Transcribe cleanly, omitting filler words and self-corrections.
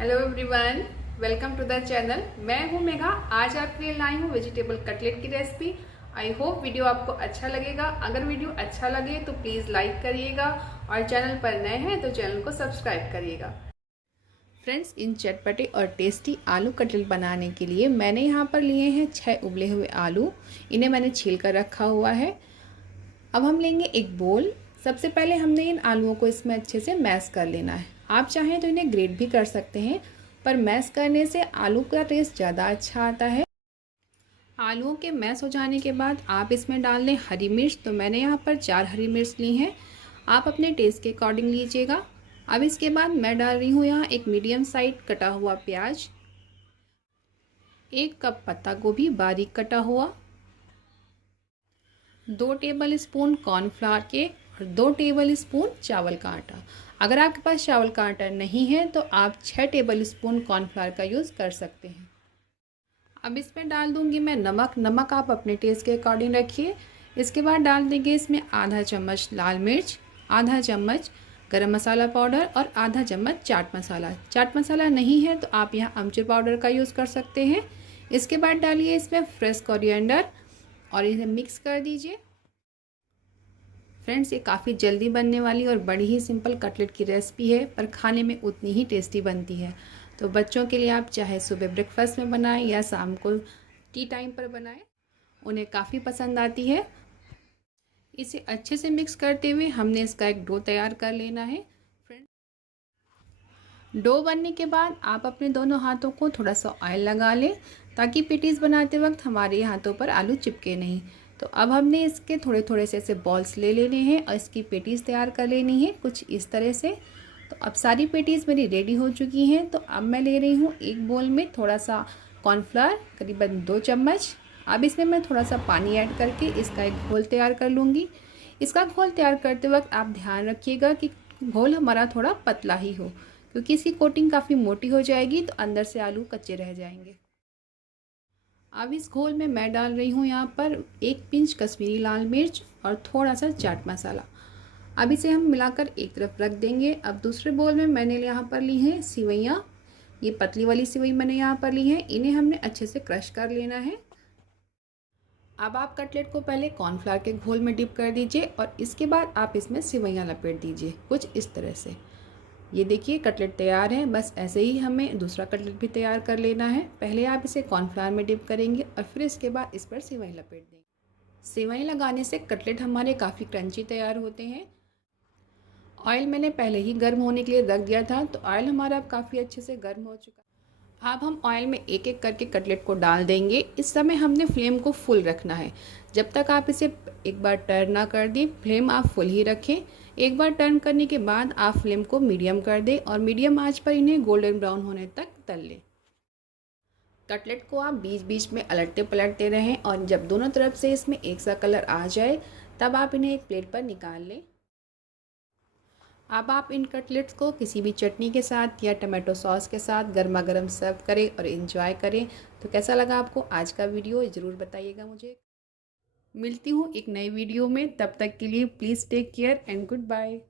Hello everyone, welcome to the channel. मैं हूं मेघा। आज आपके लिए लाई हूं वेजिटेबल कटलेट की रेसिपी। आई होप वीडियो आपको अच्छा लगेगा। अगर वीडियो अच्छा लगे तो प्लीज़ लाइक करिएगा और चैनल पर नए हैं तो चैनल को सब्सक्राइब करिएगा। फ्रेंड्स, इन चटपटे और टेस्टी आलू कटलेट बनाने के लिए मैंने यहाँ पर लिए हैं 6 उबले हुए आलू। इन्हें मैंने छील कर रखा हुआ है। अब हम लेंगे एक बोल। सबसे पहले हमने इन आलूओं को इसमें अच्छे से मैश कर लेना है। आप चाहें तो इन्हें ग्रेट भी कर सकते हैं, पर मैश करने से आलू का टेस्ट ज़्यादा अच्छा आता है। आलूओं के मैश हो जाने के बाद आप इसमें डाल लें हरी मिर्च। तो मैंने यहाँ पर 4 हरी मिर्च ली हैं। आप अपने टेस्ट के अकॉर्डिंग लीजिएगा। अब इसके बाद मैं डाल रही हूँ यहाँ एक मीडियम साइज कटा हुआ प्याज, 1 कप पत्ता गोभी बारीक कटा हुआ, 2 टेबल स्पून कॉर्नफ्लावर के और 2 टेबल स्पून चावल का आटा। अगर आपके पास चावल का आटा नहीं है तो आप 6 टेबल स्पून कॉर्नफ्लावर का यूज़ कर सकते हैं। अब इसमें डाल दूंगी मैं नमक। नमक आप अपने टेस्ट के अकॉर्डिंग रखिए। इसके बाद डाल देंगे इसमें आधा चम्मच लाल मिर्च, आधा चम्मच गरम मसाला पाउडर और आधा चम्मच चाट मसाला। चाट मसाला नहीं है तो आप यहाँ अमचूर पाउडर का यूज़ कर सकते हैं। इसके बाद डालिए इसमें फ्रेश कोरिएंडर और इसे मिक्स कर दीजिए। फ्रेंड्स, ये काफ़ी जल्दी बनने वाली और बड़ी ही सिंपल कटलेट की रेसिपी है, पर खाने में उतनी ही टेस्टी बनती है। तो बच्चों के लिए आप चाहे सुबह ब्रेकफास्ट में बनाएं या शाम को टी टाइम पर बनाएं, उन्हें काफ़ी पसंद आती है। इसे अच्छे से मिक्स करते हुए हमने इसका एक डो तैयार कर लेना है। डो बनने के बाद आप अपने दोनों हाथों को थोड़ा सा ऑयल लगा लें, ताकि पेटीज़ बनाते वक्त हमारे हाथों पर आलू चिपके नहीं। तो अब हमने इसके थोड़े थोड़े से ऐसे बॉल्स ले लेने हैं और इसकी पेटीज़ तैयार कर लेनी है कुछ इस तरह से। तो अब सारी पेटीज़ मेरी रेडी हो चुकी हैं। तो अब मैं ले रही हूँ एक बोल में थोड़ा सा कॉर्नफ्लावर, करीबन 2 चम्मच। अब इसमें मैं थोड़ा सा पानी ऐड करके इसका एक घोल तैयार कर लूँगी। इसका घोल तैयार करते वक्त आप ध्यान रखिएगा कि घोल हमारा थोड़ा पतला ही हो, क्योंकि इसकी कोटिंग काफ़ी मोटी हो जाएगी तो अंदर से आलू कच्चे रह जाएंगे। अब इस घोल में मैं डाल रही हूँ यहाँ पर 1 पिंच कश्मीरी लाल मिर्च और थोड़ा सा चाट मसाला। अब इसे हम मिलाकर एक तरफ रख देंगे। अब दूसरे बोल में मैंने यहाँ पर ली हैं सिवैयाँ। ये पतली वाली सिवई मैंने यहाँ पर ली है। इन्हें हमने अच्छे से क्रश कर लेना है। अब आप कटलेट को पहले कॉर्नफ्लावर के घोल में डिप कर दीजिए और इसके बाद आप इसमें सिवैयाँ लपेट दीजिए कुछ इस तरह से। ये देखिए कटलेट तैयार है। बस ऐसे ही हमें दूसरा कटलेट भी तैयार कर लेना है। पहले आप इसे कॉर्नफ्लावर में डिप करेंगे और फिर इसके बाद इस पर सेवई लपेट देंगे। सेवई लगाने से कटलेट हमारे काफ़ी क्रंची तैयार होते हैं। ऑयल मैंने पहले ही गर्म होने के लिए रख दिया था, तो ऑयल हमारा अब काफ़ी अच्छे से गर्म हो चुका है। अब हम ऑयल में एक एक करके कटलेट को डाल देंगे। इस समय हमने फ्लेम को फुल रखना है। जब तक आप इसे एक बार टर्न ना कर दें, फ्लेम आप फुल ही रखें। एक बार टर्न करने के बाद आप फ्लेम को मीडियम कर दें और मीडियम आंच पर इन्हें गोल्डन ब्राउन होने तक तल लें। कटलेट को आप बीच बीच में अलटते पलटते रहें और जब दोनों तरफ से इसमें एक सा कलर आ जाए तब आप इन्हें एक प्लेट पर निकाल लें। अब आप इन कटलेट्स को किसी भी चटनी के साथ या टमाटो सॉस के साथ गर्मा गर्म सर्व करें और एंजॉय करें। तो कैसा लगा आपको आज का वीडियो, ज़रूर बताइएगा मुझे। मिलती हूँ एक नई वीडियो में। तब तक के लिए please take care and good bye.